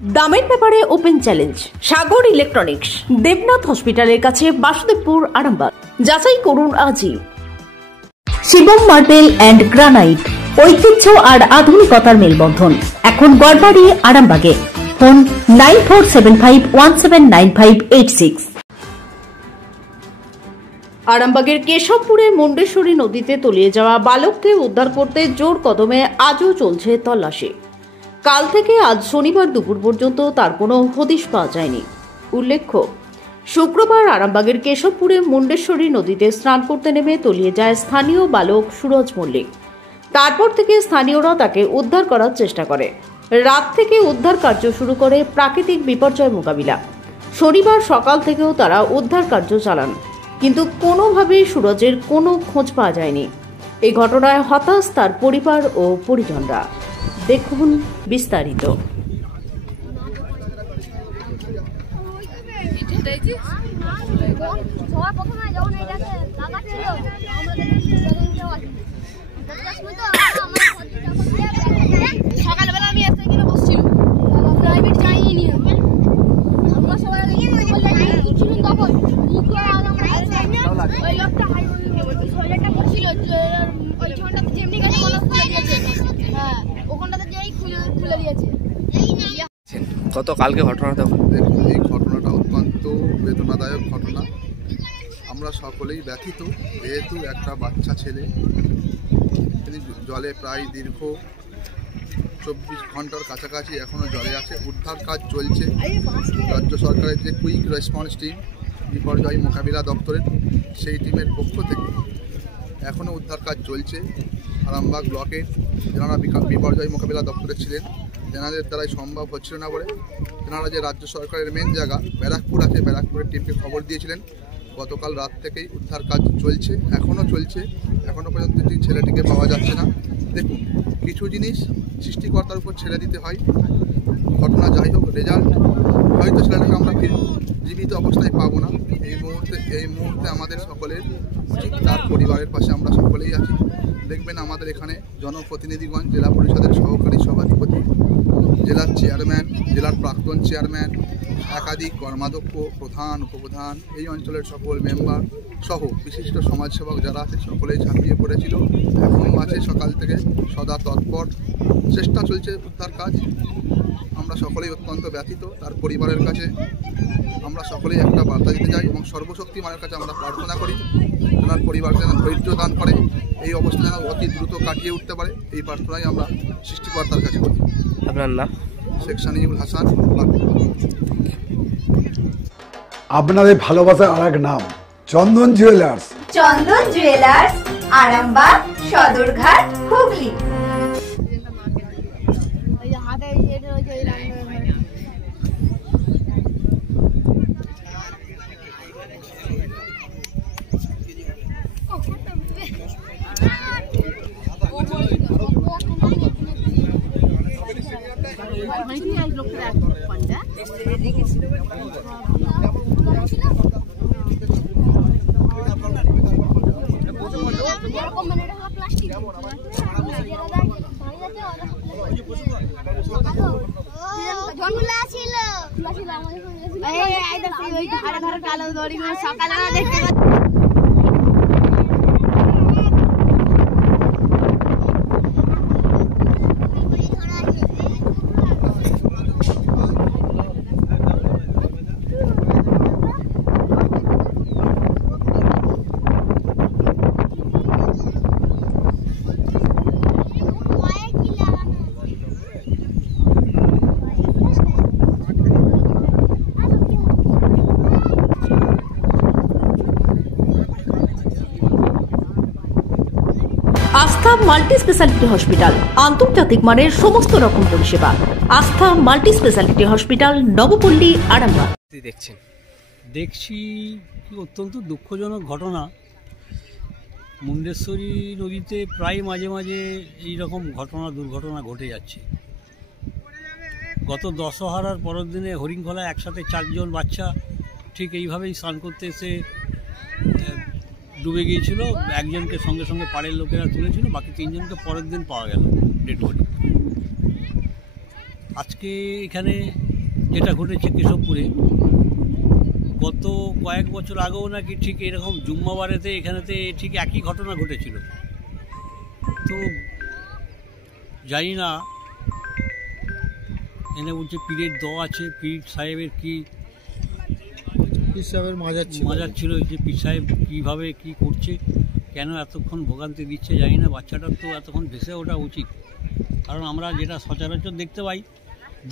দামের ব্যাপারে open challenge সাগর electronics, Debnath হসপিটালের কাছে, বাসুদেবপুর, আরামবাগ। যাচাই করুন আজই। শিবম মার্বেল অ্যান্ড গ্রানাইট, ঐতিহ্য আর আধুনিকতার মেলবন্ধন, এখন গড়বাড়ি, আরামবাগে। ফোন 9475179586। আরামবাগের কেশবপুরে মুন্ডেশ্বরী নদীতে তলিয়ে যাওয়া বালককে উদ্ধার করতে জোর কদমে আজও চলছে তল্লাশি। কাল থেকে আজ শনিবার দুপুর পর্যন্ত তার কোনো হদিশ পাওয়া যায়নি। উল্লেখ্য, শুক্রবার আরামবাগের কেশবপুরে মুন্ডেশ্বরী নদীতে স্নান করতে নেমে তলিয়ে যায় স্থানীয় বালক সুরজ মল্লিক। তারপর থেকে স্থানীয়রা তাকে উদ্ধার করার চেষ্টা করে। রাত থেকে উদ্ধার কার্য শুরু করে প্রাকৃতিক বিপর্যয় মোকাবিলা। শনিবার সকাল থেকেও তারা উদ্ধার কার্য চালান, কিন্তু কোনোভাবেই সুরজের কোনো খোঁজ পাওয়া যায়নি। এই ঘটনায় হতাশ তার পরিবার ও পরিজনরা। দেখুন বিস্তারিত। সকালবেলা আমি এসে কিনে বসছিল, প্রাইভেট যাইনি আমরা সবাই তখন ওই লোকটা সোয়েটারটা করছিল, ওই ঝোনটাতে যেমনি গেছে মনে খুলে দিয়েছে। হ্যাঁ, ওখানটাতে যেই খুলে দিয়েছে। গতকালকে ঘটনাটা দেখুন, এই ঘটনাটা অত্যন্ত বেদনাদায়ক ঘটনা। আমরা সকলেই ব্যথিত, যেহেতু একটা বাচ্চা ছেলে তিনি জলে প্রায় দীর্ঘ 24 ঘন্টার কাছাকাছি এখনও জলে আছে। উদ্ধার কাজ চলছে। রাজ্য সরকারের যে কুইক রেসপন্স টিম, বিপর্যয় মোকাবিলা দপ্তরের, সেই টিমের পক্ষ থেকে এখনও উদ্ধার কাজ চলছে। আরামবাগ ব্লকের যারা বিপর্যয় মোকাবিলা দপ্তরে ছিলেন, তেনাদের দ্বারাই সম্ভব হচ্ছিল না বলে তেনারা যে রাজ্য সরকারের মেন জায়গা ব্যারাকপুর আছে, ব্যারাকপুরের টিমকে খবর দিয়েছিলেন। গতকাল রাত থেকেই উদ্ধার কাজ চলছে, এখনও চলছে। এখনও পর্যন্ত ছেলেটিকে পাওয়া যাচ্ছে না। দেখুন, কিছু জিনিস সৃষ্টিকর্তার উপর ছেড়ে দিতে হয়। ঘটনা যাই হোক, রেজাল্ট হয়তো ছেলেটাকে আমরা জীবিত অবস্থায় পাবো না। এই মুহূর্তে আমাদের সকলের উচিত তার পরিবারের পাশে আমরা সকলেই আছি। দেখবেন আমাদের এখানে জনপ্রতিনিধিগণ, জেলা পরিষদের সহকারী সভাধিপতি, জেলার চেয়ারম্যান, জেলার প্রাক্তন চেয়ারম্যান, একাধিক কর্মাধ্যক্ষ, প্রধান, উপপ্রধান, এই অঞ্চলের সকল মেম্বার সহ বিশিষ্ট সমাজসেবক যারা আছে সকলেই ঝাঁপিয়ে পড়েছিল। এখনও আছে, সকাল থেকে সদা তৎপর চেষ্টা চলছে উদ্ধার কাজ। আমরা সকলেই অত্যন্ত ব্যথিত। তার পরিবারের কাছে আমরা সকলেই একটা বার্তা দিতে যাই এবং সর্বশক্তিমানের কাছে আমরা প্রার্থনা করি ওনার পরিবার যেন ধৈর্য দান করে, এই অবস্থা যেন অতি দ্রুত কাটিয়ে উঠতে পারে, এই প্রার্থনাই আমরা সৃষ্টিকর্তার কাছে করি। আপনার নাম? শেখ সানিউল হাসান। আপনাদের ভালোবাসার আর এক নাম চন্দন জুয়েলার্স। চন্দন জুয়েলার্স, আরামবাগ, সদরঘাট, হুগলি। আস্থা মাল্টি স্পেশালিটি হসপিটাল, আন্তর্জাতিক মানের সমস্ত রকম পরিষেবা। আস্থা multi speciality hospital, Nabapalli, Arambagh. দেখছি অত্যন্ত দুঃখজনক ঘটনা। মুন্ডেশ্বরী নদীতে প্রায় মাঝে মাঝে এইরকম দুর্ঘটনা ঘটে যাচ্ছে। গত দশহারার পরের দিনে হরিণখোলায় একসাথে 4 জন বাচ্চা ঠিক এইভাবেই স্নান করতে এসে ডুবে গিয়েছিল। একজনকে সঙ্গে সঙ্গে পাড়ের লোকেরা তুলেছিল, বাকি 3 জনকে পরের দিন পাওয়া গেল ডেড বডি। আজকে এখানে যেটা ঘটেছে কেশবপুরে, গত কয়েক বছর আগেও নাকি ঠিক এরকম জুম্মাবারেতে এখানেতে ঠিক একই ঘটনা ঘটেছিল। তো জানি না, এনে বলছে পীরের দ আছে, পীর সাহেবের কি পীর সাহেবের মাজার ছিল, যে পীর সাহেব কীভাবে কী করছে, কেন এতক্ষণ ভোগান্তি দিচ্ছে জানি না। বাচ্চাটার তো এতক্ষণ ভেসে ওঠা উচিত, কারণ আমরা যেটা সচরাচর দেখতে পাই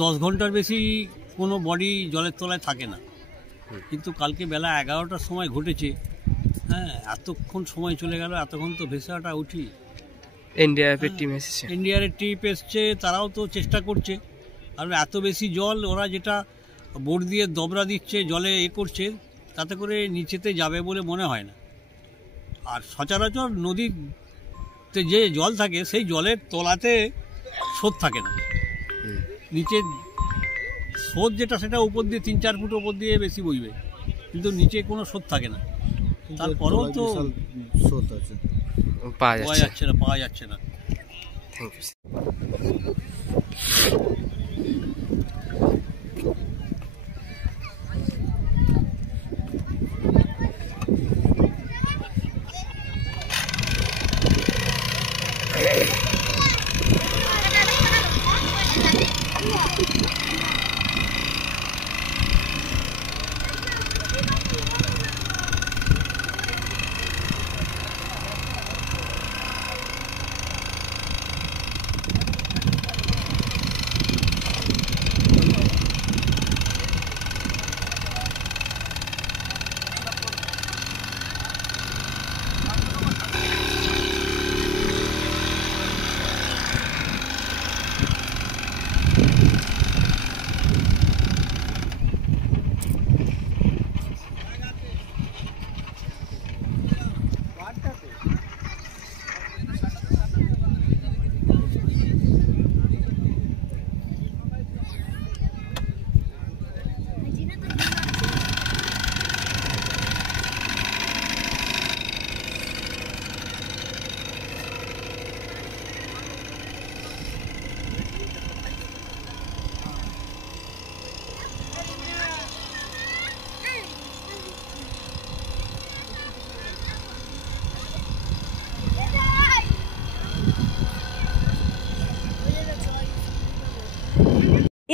10 ঘন্টার বেশি কোনো বডি জলের তলায় থাকে না, কিন্তু কালকে বেলা 11টার সময় ঘটেছে। হ্যাঁ, এতক্ষণ সময় চলে গেল, এতক্ষণ তো ভেসে ওঠা উচিত। এনডিআরএফের টিম এসেছে, এনডিআরএফ টিম এসছে, তারাও তো চেষ্টা করছে। আর এত বেশি জল, ওরা যেটা বোট দিয়ে দবরা দিচ্ছে, জলে করছে, তাতে করে নিচেতে যাবে বলে মনে হয় না। আর সচরাচর নদীতে যে জল থাকে সেই জলের তলাতে স্রোত থাকে না, নিচে স্রোত যেটা সেটা উপর দিয়ে 3-4 ফুট উপর দিয়ে বেশি বইবে, কিন্তু নিচে কোনো স্রোত থাকে না। তারপরেও তো স্রোত আছে, পাওয়া যাচ্ছে না। Thank you.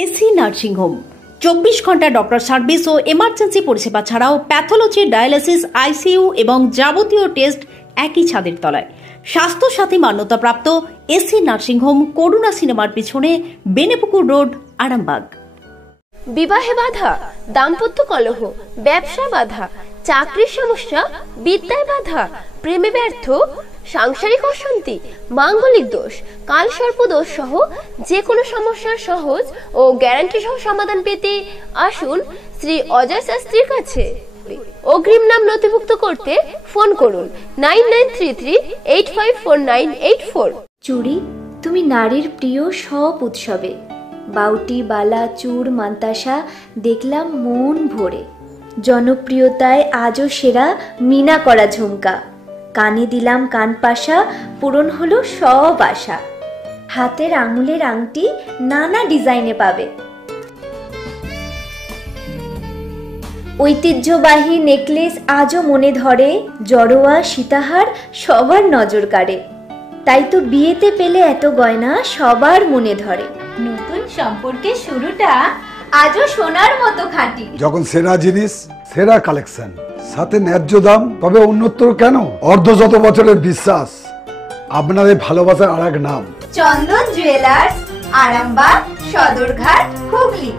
এসি নার্সিংহোম 24 ঘন্টা ডক্টর সার্ভিস ও এমার্জেন্সি পরিষেবা ছাড়াও প্যাথোলজি, ডায়ালিসিস, আইসিইউ এবং যাবতীয় টেস্ট একই ছাদের তলায়। স্বাস্থ্য সাথী মান্যতাপ্রাপ্ত এসি নার্সিংহোম, করুণা সিনেমার পিছনে, বেনেপুকুর রোড, আরামবাগ। বিবাহে বাধা, দাম্পত্য কলহ, ব্যবসা বাধা, চাকরির সমস্যা, বিদ্যায় বাধা, প্রেমে ব্যর্থ, সাংসারিক অশান্তি, মাঙ্গলিক দোষ, কালসর্প দোষ সহ যে কোনো সমস্যার সহজ ও গ্যারান্টি সহ সমাধান পেতে আসুন শ্রী অজয় শাস্ত্রীর কাছে। অগ্রিম নাম নথিভুক্ত করতে ফোন করুন 9933854984। চুড়ি, তুমি নারীর প্রিয় সব উৎসবে বাউটি, বালা, চূড়, মান্তাসা দেখলাম মন ভরে। জনপ্রিয়তায় আজও সেরা মিনা করা ঝুমকা, কানে দিলাম কানপাশা, পূরণ হলো সব আশা। হাতের আঙুলের আংটি নানা ডিজাইনে পাবে, ঐতিহ্যবাহী নেকলেস আজও মনে ধরে, জড়োয়া, সীতাহার সবার নজর কাড়ে। তাই তো বিয়েতে পেলে এত গয়না সবার মনে ধরে। নতুন সম্পর্কের শুরুটা আজও সোনার মতো খাঁটি। যখন সেরা জিনিস, সেরা কালেকশন, সাথে ন্যায্য দাম, তবে উন্নতর কেন? অর্ধশত বছরের বিশ্বাস, আপনাদের ভালোবাসার আর এক নাম চন্দন জুয়েলার্স, আরামবাগ, সদরঘাট, হুগলি।